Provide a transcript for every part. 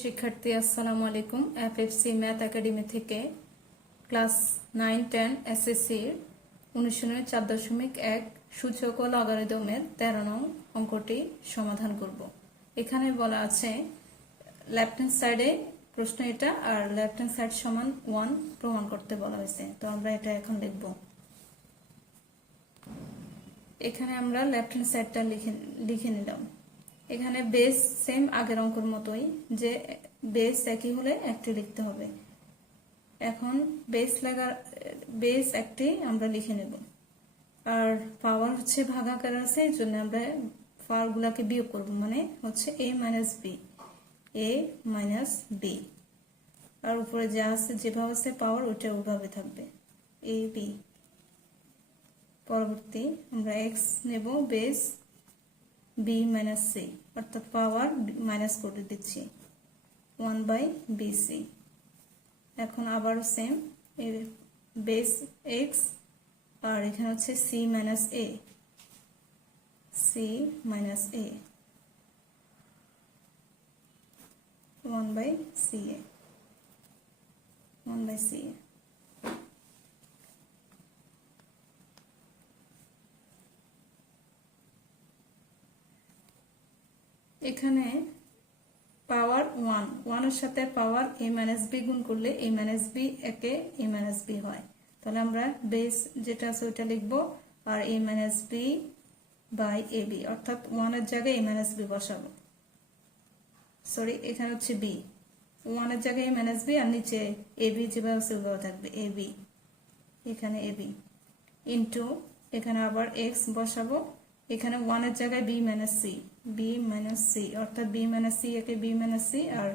শিক্ষার্থী আসসালামু আলাইকুম। এফএফসি ম্যাথ একাডেমি থেকে ক্লাস 9-10 এসএসসি অনুশীলনী 4.1 সূচক ও লগারিদমের 13 নং অঙ্কটি সমাধান করব। এখানে বলা আছে লেফট হ্যান্ড সাইডে প্রশ্ন এটা, আর লেফট হ্যান্ড সাইড সমান 1 প্রমাণ করতে বলা হয়েছে। তো আমরা এটা এখন লিখব। এখানে আমরা লেফট হ্যান্ড সাইডটা লিখে নিলাম। এখানে বেস সেম আগের অঙ্কের মতোই, যে বেস একই হলে একটি লিখতে হবে। এখন বেস একটি আমরা লিখে নেব, আর পাওয়ার হচ্ছে ভাগাকার আছে, এই জন্য আমরা পাওয়ার গুলাকে বিয়োগ করবো, মানে হচ্ছে a মাইনাস বি, আর উপরে যা আছে যেভাবে আছে পাওয়ার ওইটা ওইভাবে থাকবে a b। পরবর্তী আমরা x নেব বেস b মাইনাস c, অর্থাৎ পাওয়ার মাইনাস করে দিচ্ছি 1/bc। এখন আবার সেম বেস x, আর এখানে হচ্ছে c মাইনাস a 1/ca। এখানে পাওয়ার 1 এর সাথে পাওয়ার a মাইনাস b গুণ করলে a মাইনাস b একে a মাইনাস b হয়। তাহলে আমরা বেস যেটা আছে ওইটা লিখবো, আর a minus b by ab, অর্থাৎ 1 এর জায়গায় a মাইনাস b বসাবো। সরি, এখানে হচ্ছে b, 1 এর জায়গায় a মাইনাস b, আর নিচে ab যেভাবে আছে ওইভাবে থাকবে ab, এখানে ab ইন্টু এখানে আবার x বসাবো। এখানে 1 এর জায়গায় b মাইনাস c, অর্থাৎ b মাইনাস c একে b মাইনাস c আর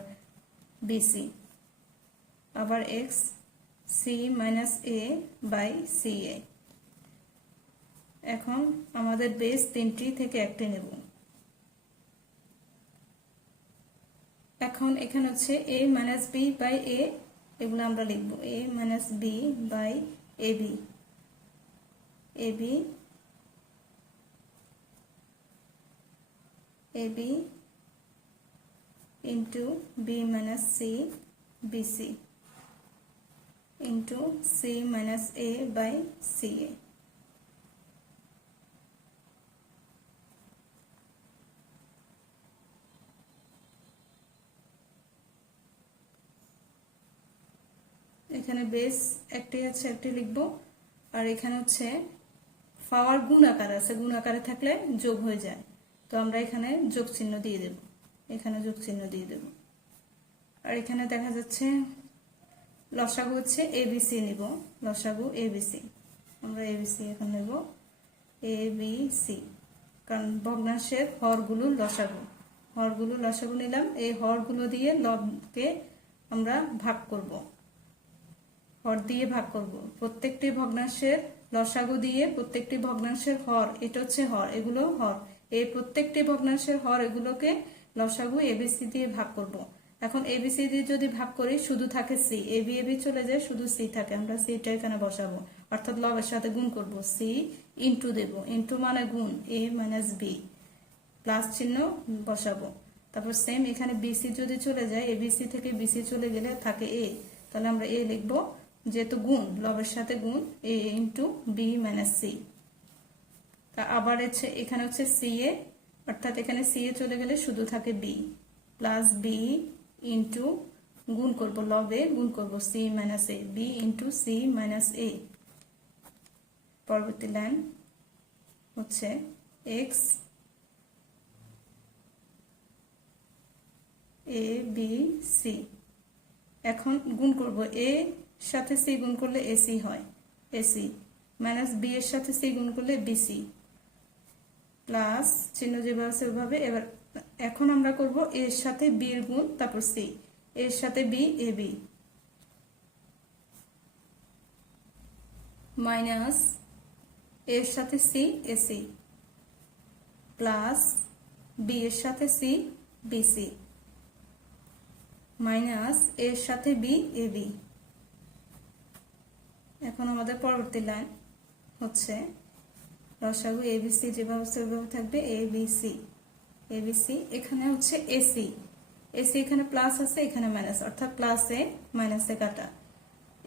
bc, আবার x c minus a by ca। এখন আমাদের বেস তিনটি থেকে একটি নেব। এখন এখানে হচ্ছে a minus b by a, এগুলো আমরা লিখবো a minus b by ab into b minus c bc into c minus a by ca। এখানে বেস একটি আছে, একটি লিখবো, আর এখানে হচ্ছে পাওয়ার গুণ আকার আছে, গুণ আকারে থাকলে যোগ হয়ে যায়, তো আমরা এখানে যোগ চিহ্ন দিয়ে দেব, এখানে যোগ চিহ্ন দিয়ে দেব। আর এখানে দেখা যাচ্ছে লসাগু হচ্ছে এবিসি নিব, লসাগু এবিসি, আমরা এবিসি এখন নেব এবিসি, কারণ ভগ্নাংশের হরগুলো লসাগু নিলাম। এই হরগুলো দিয়ে লবকে আমরা ভাগ করব, হর দিয়ে ভাগ করব। প্রত্যেকটি ভগ্নাংশের লসাগু দিয়ে প্রত্যেকটি ভগ্নাংশের হর, এটা হচ্ছে হর, এগুলো হর, এই প্রত্যেকটি ভগ্নাংশের হর এগুলোকে লসাগু এবিসি দিয়ে ভাগ করব। এখন এবিসি দিয়ে যদি ভাগ করি শুধু থাকে সি, এবি চলে যায়, শুধু সি থাকে, আমরা সিটা এখানে বসাবো, অর্থাৎ লবের সাথে গুণ করব, সি ইন্টু দেব, ইন্টু মানে গুণ a মাইনাস বি, প্লাস চিহ্ন বসাবো। তারপর সেম এখানে বিসি যদি চলে যায়, এবিসি থেকে বিসি চলে গেলে থাকে a, তাহলে আমরা a লিখবো, যেহেতু গুণ লবের সাথে গুণ a into b minus c. তা আবার এখানে হচ্ছে সি এ, অর্থাৎ এখানে সি এ চলে গেলে শুধু থাকে বি, প্লাস বি ইন্টু গুণ করব, লবে গুণ করব সি মাইনাস এ, বি ইন্টু সি মাইনাস এ। পরবর্তী লাইন হচ্ছে এক্স এ বি সি। এখন গুণ করব, এ সাথে সি গুণ করলে এসি হয়, এসি মাইনাস বি এর সাথে সি গুণ করলে বিসি, প্লাস চিহ্ন যেভাবে আছে ওইভাবে। এবার এখন আমরা করব এর সাথে বি এর গুণ, তারপর সি, এর সাথে বি এ বি, মাইনাস এর সাথে সি এসি, প্লাস বি এর সাথে সি বিসি, মাইনাস এর সাথে বি এ বি। এখন আমাদের পরবর্তী লাইন হচ্ছে লসাগু এবিসি যেভাবে সেভাবে থাকবে এবিসি, এখানে হচ্ছে এসি, এসি এখানে প্লাস আছে, এখানে মাইনাস, অর্থাৎ প্লাস এ মাইনাস এ কাটা।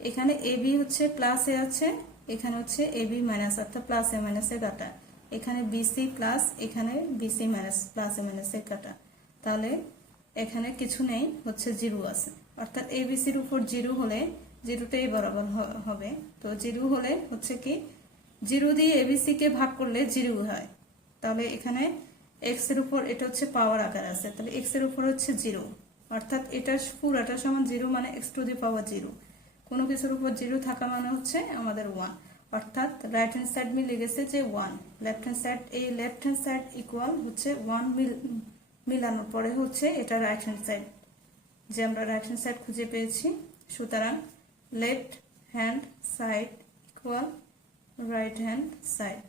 এখানে এবি হচ্ছে প্লাস এ আছে, এখানে হচ্ছে এবি মাইনাস, অর্থাৎ প্লাস এ মাইনাস এ কাটা। এখানে বিসি প্লাস, এখানে BC minus, plus A minus এ কাটা। তাহলে এখানে কিছু নেই, হচ্ছে জিরো আছে, অর্থাৎ এবিসির উপর জিরো হলে জিরোটাই বরাবর হবে। তো জিরো হলে হচ্ছে কি, জিরো দিয়ে এবিসি কে ভাগ করলে জিরো হয়। তাহলে এখানে এক্স এর উপর, এটা হচ্ছে পাওয়ার আকার আছে, তাহলে এক্স এর উপর হচ্ছে জিরো, অর্থাৎ এটা পুরাটা সমান জিরো, মানে x to the power zero. কোনো কিছুর উপর জিরো থাকা মানে হচ্ছে আমাদের ওয়ান, অর্থাৎ রাইট হ্যান্ড সাইড মিলে গেছে যে ওয়ান, লেফট হ্যান্ড সাইড, এই লেফট হ্যান্ড সাইড ইকুয়াল হচ্ছে ওয়ান, মিলানোর পরে হচ্ছে এটা রাইট হ্যান্ড সাইড, যে আমরা রাইট হ্যান্ড সাইড খুঁজে পেয়েছি। সুতরাং left hand side equal right hand side,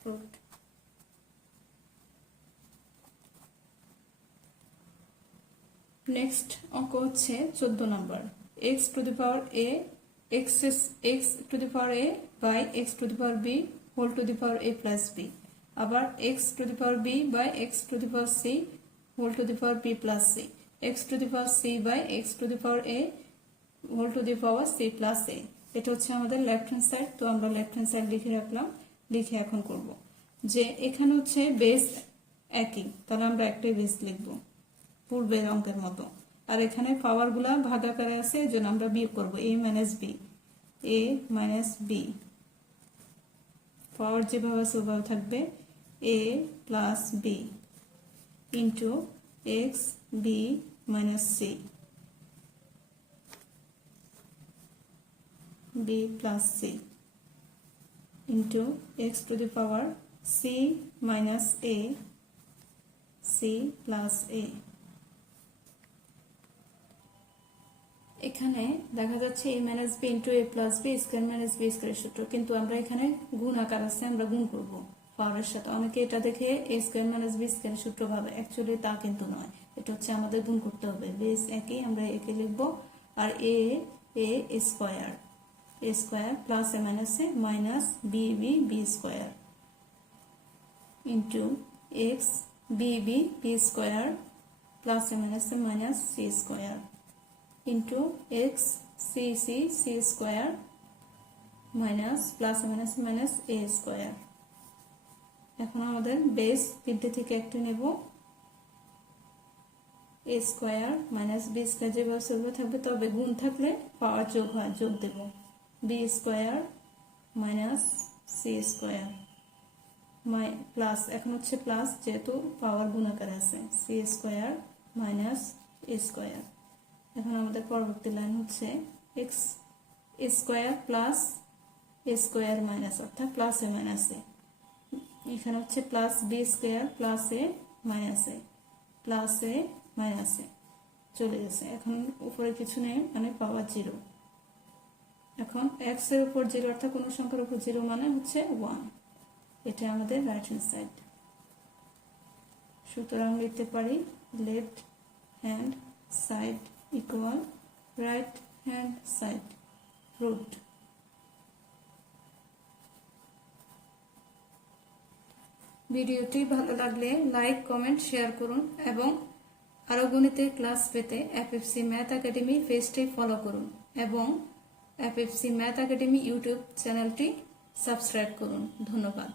proved. Next অঙ্ক হচ্ছে 14 number, X to the power A X to the power A by X to the power B whole to the power A plus B, আবার X to the power B by X to the power C whole to the power B plus C, X to the power C by X to the power A whole to the power C plus A. এটা হচ্ছে আমাদের left hand side, তো আমরা left hand side লিখে রাখলাম। লিখে এখন করব যে এখানে হচ্ছে বেস একই, তাহলে আমরা একটাই বেস লিখব পূর্বের অঙ্কের মতো। আর এখানে পাওয়ার গুলা ভাগাকারে আছে, এই জন্য আমরা বিয়োগ করবো, A minus B, A minus B, power যেভাবে আছে ওভাবে থাকবে, A plus B into X B minus C, B plus C into X to the power C minus A, C plus A. এখানে দেখা যাচ্ছে A minus B into A plus B square minus B square সূত্র, কিন্তু আমরা এখানে গুণ আকার আছে, আমরা গুণ করব পাওয়ারের সাথে। অনেকে এটা দেখে এ স্কোয়ার মাইনাস বি স্কোয়ার সূত্র ভাবে, অ্যাকচুয়ালি তা কিন্তু নয়, এটা হচ্ছে আমাদের গুণ করতে হবে। বেস একই, আমরা একে লিখব, আর A square, A square plus A minus A minus B B B square into X B B B square plus A minus C square into X C C C square minus plus minus A square. এখন আমাদের base তিনটে থেকে একটি নেব, A square minus B square যেভাবে সেভাবে থাকবে, তবে গুণ থাকলে পাওয়ার যোগ হয়, যোগ দেব, B square minus C square plus, এখন হচ্ছে প্লাস যেহেতু পাওয়ার গুণ আকারে আছে, C square minus A square. এখন আমাদের পরবর্তী লাইন হচ্ছে X square plus A square minus, অর্থাৎ প্লাস এ মাইনাস এ, এখানে হচ্ছে plus B square plus A minus A, plus A minus A চলে গেছে। এখন উপরে কিছু নেই, মানে পাওয়ার জিরো। এখন এক্স এর উপর জিরো, অর্থাৎ কোন সংখ্যার উপর জিরো মানে হচ্ছে ওয়ান, এটা আমাদের রাইট হ্যান্ড সাইড। সুতরাং লিখতে পারি left hand side equal right hand side, proved. ভিডিওটি ভালো লাগলে লাইক কমেন্ট শেয়ার করুন এবং আরো গণিতের ক্লাস পেতে এফএফসি ম্যাথ একাডেমি পেজটি ফলো করুন এবং এফএফসি ম্যাথ একাডেমি ইউটিউব চ্যানেলটি সাবস্ক্রাইব করুন। ধন্যবাদ।